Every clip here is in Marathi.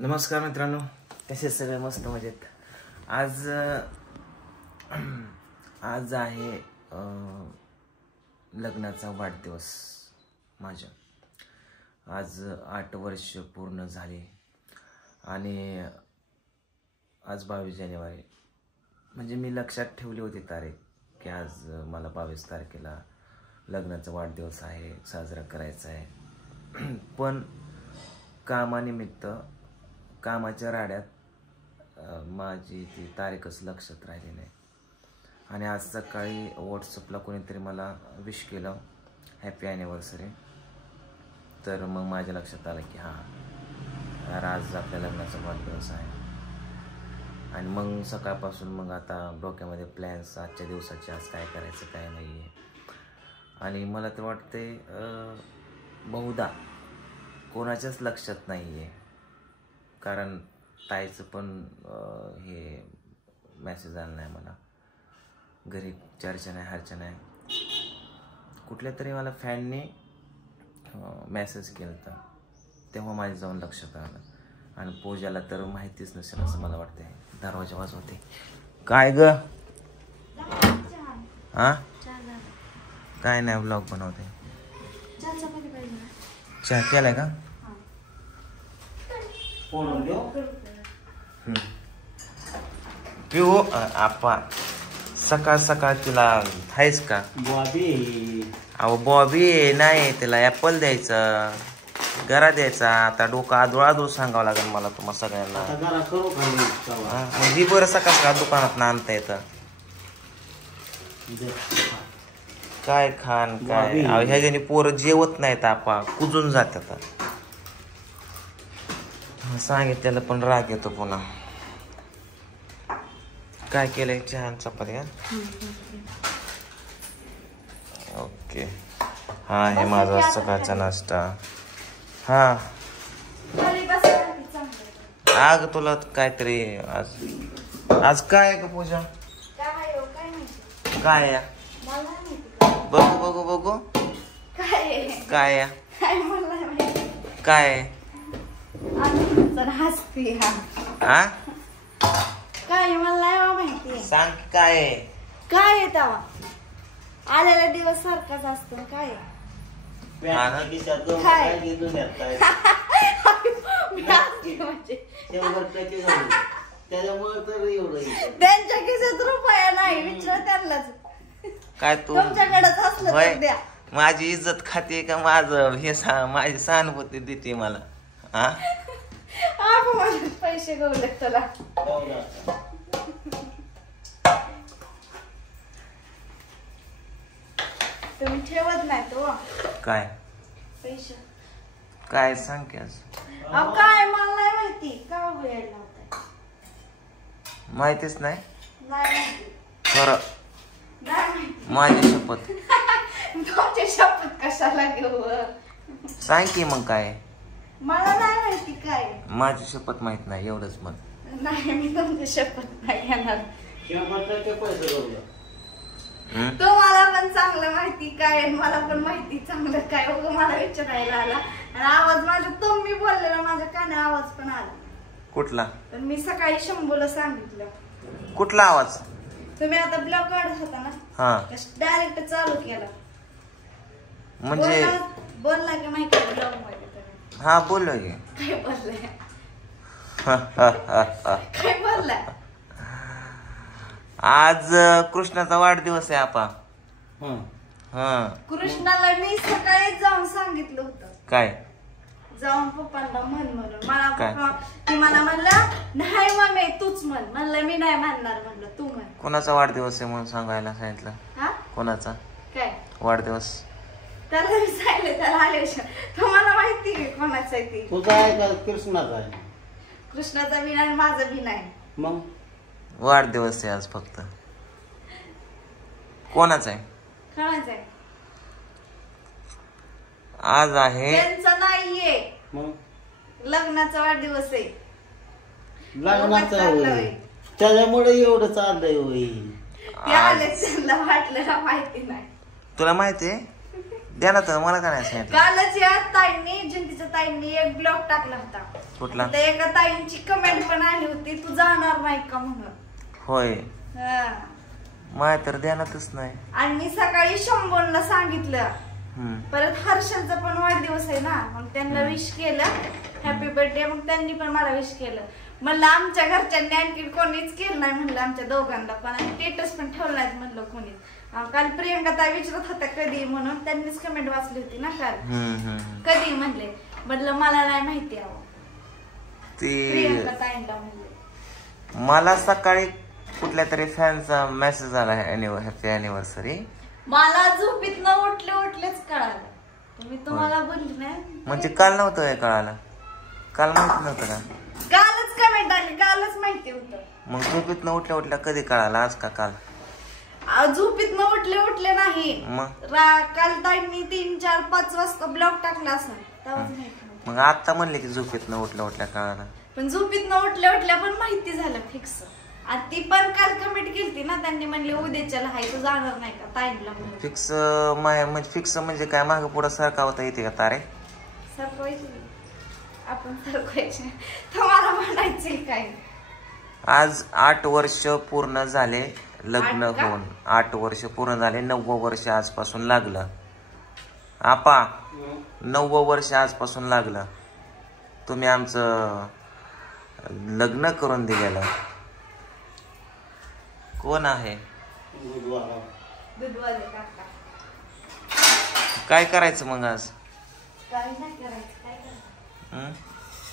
नमस्कार मित्रांनो, कसे सगळे? मस्त मजेत. आज आहे लग्नाचा वाढदिवस माझ्या. आज 8 वर्ष पूर्ण झाले आणि आज 22 जानेवारी. म्हणजे मी लक्षात ठेवली होती तारीख की आज मला 22 तारखेला लग्नाचा वाढदिवस आहे, साजरा करायचा आहे. पण कामानिमित्त कामाच्या राड्यात माझी ती तारीखच लक्षात राहिली नाही. आणि आज सकाळी व्हॉट्सअपला कोणीतरी मला विश केलं, हॅपी ॲनिव्हर्सरी. तर मग माझ्या लक्षात आलं की हां यार, आज आपल्या लग्नाचा वाढदिवस आहे. आणि मग सकाळपासून मग आता डोक्यामध्ये प्लॅन्स आजच्या दिवसाचे, आज काय करायचं काय नाही आहे. आणि मला तर वाटते बहुधा कोणाच्याच लक्षात नाही आहे. कारण ताईचं पण हे मेसेज आला नाही मला, घरी चर्चा नाही हरच्या नाही. कुठल्या तरी मला फॅनने मेसेज केला होता, तेव्हा माझ्या जाऊन लक्षात आलं. आणि पूजाला तर माहितीच नसेल असं मला वाटतंय. दरवाजा वाजवते. काय ग? हां काय नाही, ब्लॉग बनवते. चहा केलाय का? पिऊ आपा सकाळ सकाळ तिला आहेस का? अहो बॉबी नाही, तिला ऍपल द्यायचा, गरा द्यायचा. आता डोकं आदूळ सांगावं लागेल मला तुम्हाला सगळ्यांना. मग ही बरं सकाळ सकाळ दुकानात आणता येतं. काय खान काय ह्याच्याने पोरं जेवत नाहीत आपा, कुजून जातात. सांगितलेलं पण राग येतो पुन्हा. काय केलंय? चहा चपाती का? ओके. हा हे माझा सकाळचा नाश्ता. हा आग तुला काहीतरी आज काय आहे का पूजा? काय आहे? बघू बघू बघू काय आहे? काय आहे? हा काय मला माहिती. सांग काय आहे? काय आहे तेव्हा आलेला दिवस सारखाच असतो. काय त्यांच्या खिशात रुपया नाही, विचार त्यांनाच. काय तू तुमच्याकडेच असलं तर द्या. माझी इज्जत खाते का? माझं हे माझी सहानुभूती देते मला. हा माझे पैसे गवले तुला. तुम्ही ठेवत नाही तो काय पैसे? काय सांग की आज? काय मला नाही माहिती. का वेळ लावताय? माहितीच नाही. नाही खरं माहिती. माझी शपथ. तुमची शपथ कशाला घेऊ? सांग की मग काय? मला नाही माहिती काय. माझी शपथ माहित नाही, एवढंच मग. नाही मी तुमची शपथ नाही घेणार. तुम्हाला पण चांगलं माहिती काय, मला पण माहिती चांगलं काय. मला विचारायला आला आणि आवाज माझा तुम्ही बोललेला माझ्या कानात आवाज पण आला. कुठला? पण मी सकाळी शंभूला सांगितलं. कुठला आवाज? तुम्ही आता ब्लॉग काढत होता ना, हा डायरेक्ट चालू केला. म्हणजे बोलला की नाही का ब्लॉग मध्ये? हा बोललो की. काय बोललाय? काय बोललाय? आज कृष्णाचा वाढदिवस आहे आपा. कृष्णाला मी सकाळीच जाऊन सांगितलं होतं. काय जाऊन पप्पांना म्हण म्हणून. मला पप्पा ती मला म्हणलं नाही मम्मी तूच म्हण. म्हणलं मी नाही म्हणणार. म्हणलं तू म्हण. कोणाचा वाढदिवस आहे म्हणून सांगायला सांगितलं? हा कोणाचा काय वाढदिवस? त्याला मी सांगितलं, त्याला आले तुम्हाला माहिती आहे कोणाचा आहे ते? तुझा आहे का कृष्णाचा आहे? कृष्णाचा बी नाही, माझा बी नाही. मग वाढदिवस आहे आज फक्त. कोणाचा आहे? कोणाचा आहे? आज आहे त्यांचा नाहीये, मग लग्नाचा वाढदिवस आहे. लग्नाचा होय, त्याच्यामुळे एवढं चाललंय होय. ते आले त्यांना वाटलं माहिती नाही. तुला माहिती आहे? द्या ना तर, मला काय नाही सांगितलं. कालच या ताईंनी, जयंतीच्या ताईंनी एक ब्लॉग टाकला होता. कुठला? तर एका ताईंची कमेंट पण आली होती, तू जाणार नाही का म्हणून. होय, हा. माय तर ध्यानातच नाही. आणि मी सकाळी शंभूला सांगितलं. हम्म. परत हर्षलचा पण वाढदिवस आहे ना, मग त्यांना विश केलं हॅपी बर्थडे. मग त्यांनी पण मला विश केलं. म्हणलं आमच्या घरच्यांनी आणखी कोणीच केलं नाही म्हणलं, आमच्या दोघांना पण. आणि स्टेटस पण ठेवलं नाहीत म्हणलं कोणी. काल प्रियंका ताई विचारत होत्या कधी म्हणून, त्यांनीच कमेंट वाचली होती ना काल. कधी म्हणले, म्हटलं मला नाही माहिती. अहो प्रियंका ताईंना म्हणले. मला सकाळी कुठल्या तरी फॅनचा मेसेज आला, हॅपी अॅनिव्हर्सरी. मला झोपीत न उठलेच कळालं. मी तुम्हाला बोलली नाही म्हणजे काल नव्हतं काय कळालं? काल माहिती नव्हतं का? कालच कमेंट आली, कालच माहिती होतं. मग झोपीत न उठल्या कधी कळालं? आज का काल? झोपीत न उठले नाही. मग काल ताईंनी 3, 4, 5 वाजता ब्लॉग टाकला असं. मग आता म्हणले की झोपीत न उठल्या कळालं. पण झोपीत न उठल्या पण माहिती झालं फिक्स. आणि ती पण काल कमेंट केली ना, त्यांनी म्हणले उद्याच्याला हाय, तू जाणार नाही का ताईंना म्हणून. फिक्स म्हणजे फिक्स म्हणजे काय, माग पुढे सरकावता येते का तारे? सरकवायची आपण, सरकवायचे तुम्हाला म्हणायचे काय? आज 8 वर्ष पूर्ण झाले लग्न होऊन. 8 वर्ष पूर्ण झाले. 9वं वर्ष आजपासून लागलं. आपा 9वं वर्ष आजपासून लागलं. तुम्ही आमचं लग्न करून दिलेलं. कोण आहे? दूधवाले काका. काय करायचं मग आज? काय नाही करायचं, काय करायचं?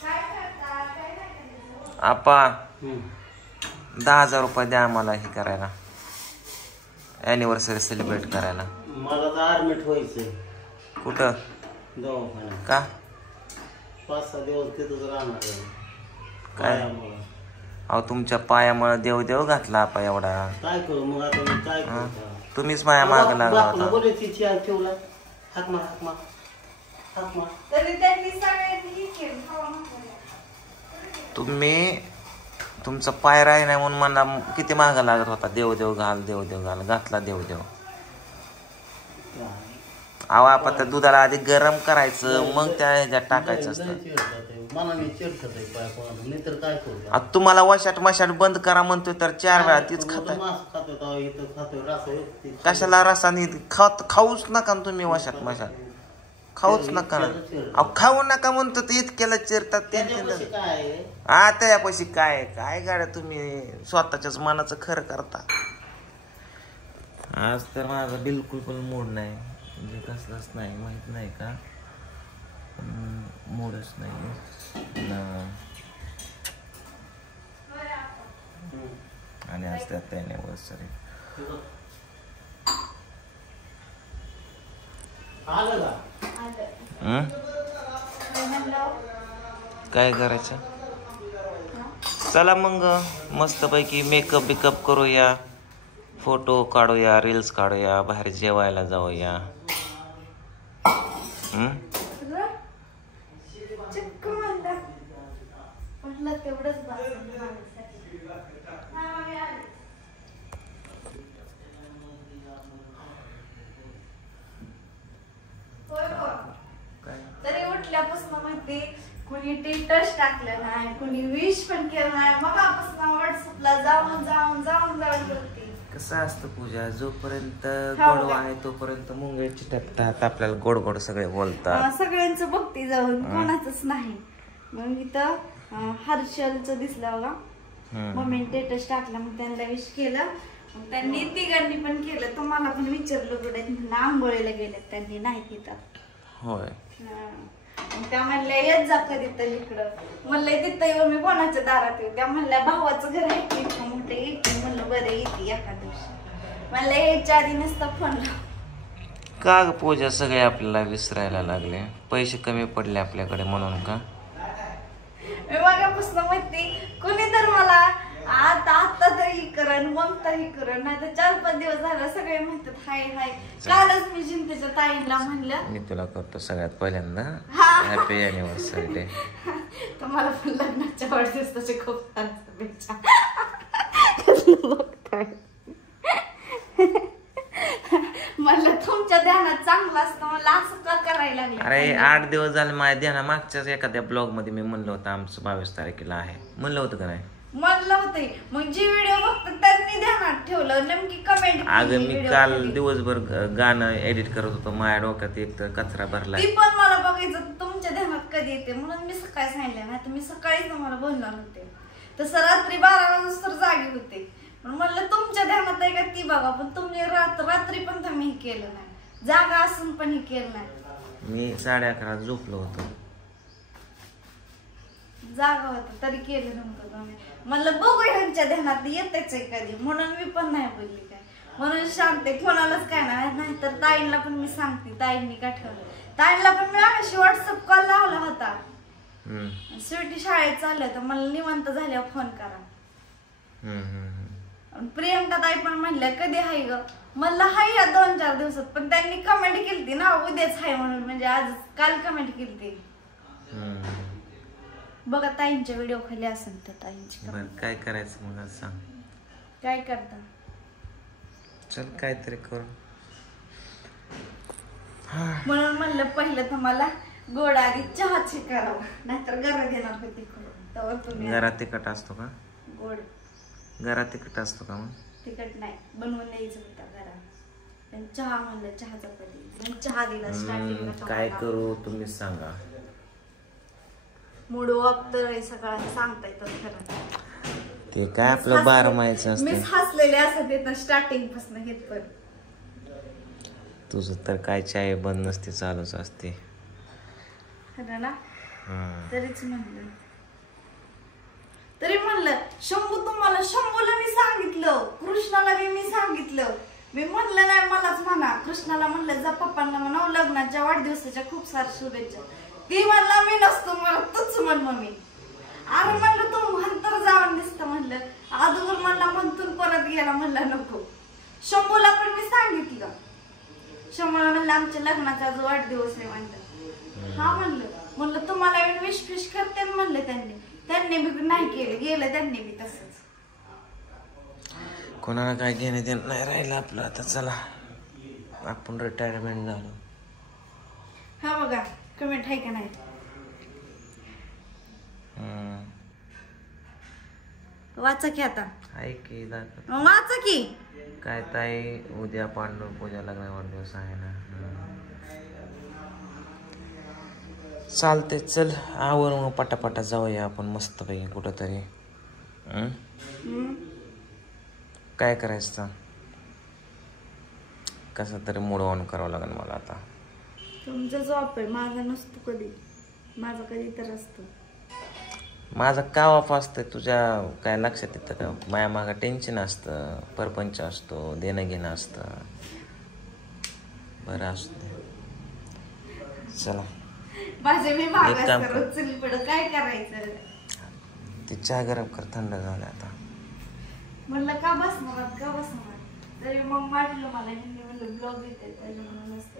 काय करता, काय नाही करायचं. आपा 10,000 रुपये द्या आम्हाला हे करायला, अॅनिव्हर्सरी सेलिब्रेट करायला. मला तर ऍडमिट व्हायचंय. कुठं? दवाखान्यात. का? 5-6 दिवस तिथंच राहणार आहे. काय? अहो तुमच्या पायामुळे देव घातला आपा एवढा. काय करू मग आता, मी काय करू? तुम्हीच माया माग लागला होता. बोलायची चेअर ठेवला. हाक मार. तरी त्यांनी सगळ्यांनी केलं. तुम्ही तुमचा पाय राही नाही म्हणून मला किती मागा लागत होता. देव घाल घातला देव. अहो आपण त्या दुधाला आधी गरम करायचं, मग त्या ह्याच्यात टाकायचं असतं. तुम्हाला वशाट मशाट बंद करा म्हणतोय तर 4 वेळा तीच खाताय. कशाला रसाने खाऊच नका तुम्ही वशाट मशाट, खाऊच नका ना. अहो खाऊ नका म्हणतो ते इतक्याला चिरतात ते. आता यापाशी काय गाड्या तुम्ही स्वतःच्याच मनाचं खरं करता. आज तर माझा बिलकुल पण मूड नाही, म्हणजे कसलाच नाही, माहित नाही का, मूडच नाही ना. आणि आज त्यात अॅनिव्हर्सरी. काय करायचं? चला मग मस्तपैकी मेकअप बिकअप करूया, फोटो काढूया, रील्स काढूया, बाहेर जेवायला जाऊया. तरी उठल्यापासून माहिती कुणी स्टेटस टाकलं नाही, कुणी विश पण केलं नाही. मग आपण व्हॉट्सअपला जाऊन करते. कसं असतं पूजा, जोपर्यंत गोड आहे तोपर्यंत मुंगे चिटकतात, आपल्याला गोड गोड सगळे बोलतात. सगळ्यांचं बघते जाऊन, कोणाचंच नाही. मग इथं हर्षलचं दिसलं बघा, मम्मीने स्टेटस टाकला, मग त्यांना विश केलं. मग त्यांनी तिघांनी पण केलं. तुम्हाला पण विचारलं कुठे, आंघोळीला गेले त्यांनी, नाही तिथं. होय. त्या म्हणल्या येत जा कधी तर इकडं. म्हणलं तिथं येऊ मी कोणाच्या दारात येऊ. त्या म्हणल्या भावाचं घर आहे की इतकं मोठं, येते. म्हणलं बरं येते एका दिवशी. म्हणलं यायच्या आधी नसतं फोन. का ग पूजा, सगळे आपल्याला विसरायला लागले, पैसे कमी पडले आपल्याकडे म्हणून का? मी मागापासून म्हणते कोणी तर मला आता तरी करण, मग तरी करण, नाही तर 4-5 दिवस झाला सगळे म्हणतात हाय. कालच मी जिंतीच्या ताईंना म्हणलं मी तुला करतो सगळ्यात पहिल्यांदा हॅपी अॅनिव्हर्सरी डे. तुम्हाला पण लग्नाच्या वाढदिवसाची खूप छान शुभेच्छा. मला तुमच्या ध्यानात चांगलं असतं मला असं का करायला लागले. अरे 8 दिवस झाले माझ्या ध्याना. मागच्याच एखाद्या ब्लॉग मध्ये मी म्हणलं होतं आमचं 22 तारखेला आहे म्हणलं होतं का नाही? म्हणलं होतं. मग जी व्हिडिओ बघतात त्यांनी ध्यानात ठेवलं. नेमकी कमेंट अगं मी काल दिवसभर गाणं एडिट करत होतो. माझ्या डोक्यात एक तर कचरा भरला. ती पण मला बघायचं तुमच्या ध्यानात कधी येते म्हणून मी सकाळी सांगितलं नाही तर मी सकाळीच तुम्हाला बोलणार होते. तसं रात्री 12 वाजता जागी होते. म्हणलं तुमच्या ध्यानात आहे का ती बघा. पण तुम्ही रात्री पण तुम्ही हे केलं नाही. जागा असून पण हे केलं नाही. मी 11:30 झोपलो होतो. जागा होत तरी केलं नव्हतं तुम्ही. म्हणलं बघू ह्यांच्या ध्यानात येतेच आहे कधी म्हणून मी पण नाही बोलली काय. म्हणून शांत आहे. कोणालाच काय नाही तर ताईंना पण मी सांगते. ताईंनी का ठेवलं. ताईंना पण मी अशी व्हॉट्सअप कॉल लावला होता. स्वीटी शाळेत चाललं तर मला निवांत झाल्यावर फोन करा. प्रियंका ताई पण म्हणल्या कधी हाय ग. मला हाय या 2-4 दिवसात. पण त्यांनी कमेंट केली ना उद्याच हाय म्हणून. म्हणजे आज काल कमेंट केली. बघा ताईंच्या व्हिडिओ खाली असेल तर ताईंची. काय करायचं मग सांग. काय करता. चल काहीतरी करू. म्हणून म्हणलं पहिलं तुम्हाला गोड आधी चहाच हे करावं नाहीतर घरात येणार होती करून. तुम्ही घरात तिखट असतो का? गोड घरात तिखट असतो का? मग तिखट नाही बनवून द्यायचं होता घरात. पण चहा म्हणलं चहाचा कधी चहा दिला स्टार्टिंगला. काय करू तुम्ही सांगा. मूड ऑफ तर सगळं सांगता येतं खरं. ते काय आपलं 12 महिन्याचं असतं. मीच हसलेले असत येत स्टार्टिंग पासून घेत. पण तुझं तर काय चाय बंद नसते चालूच असते खरं ना. तरीच म्हणलं तरी म्हणलं शंभूला मी सांगितलं. कृष्णाला मी सांगितलं. मी म्हणलं नाही मलाच म्हणा. कृष्णाला म्हणलं जा पप्पांना म्हणावं लग्नाच्या वाढदिवसाच्या खूप साऱ्या शुभेच्छा. ती म्हणला मी नसतो मला तूच म्हण मम्मी. अरे म्हणलं तू म्हणतर जाऊन दिसतं म्हणलं. अगोदर म्हणला म्हणतून परत गेला म्हणलं नको. शंभूला पण मी सांगितलं. शंभूला म्हणलं आमच्या लग्नाचा आज वाढदिवस आहे म्हणलं. हा म्हणलं तुम्हाला विश फिश करते म्हणलं. त्यांनी बी नाही केलं. गेलं त्यांनी बी तसंच. कोणाला काय घेणे ते नाही राहिलं आपलं आता. चला आपण रिटायरमेंट झालो. हा बघा कमेंट आहे का नाही. वाचा की आता. आहे की वाचा की. काय ताई उद्या पांडव पूजा लग्न वाढदिवस आहे ना. चालते चल आवर मग पटापटा जाऊया आपण मस्त पैकी कुठंतरी. काय करायचं कसं तरी मूड ऑन करावं लागेल मला आता. तुमचा जॉब आहे माझा नसतो कधी. माझा कधी तर असतो. माझा का ऑफ असतं तुझ्या काय लक्षात येतं का? माझ्या मागं टेन्शन असतं. परपंच असतो. देणं घेणं असतं. बरं असतं. चला माझे मी मागास काय करायचं. ते चहा गरम कर थंड झालं आता. म्हणलं का बसणार तरी मग वाटलं मला म्हणलं ब्लॉग येते त्याच्यामुळे नसतं.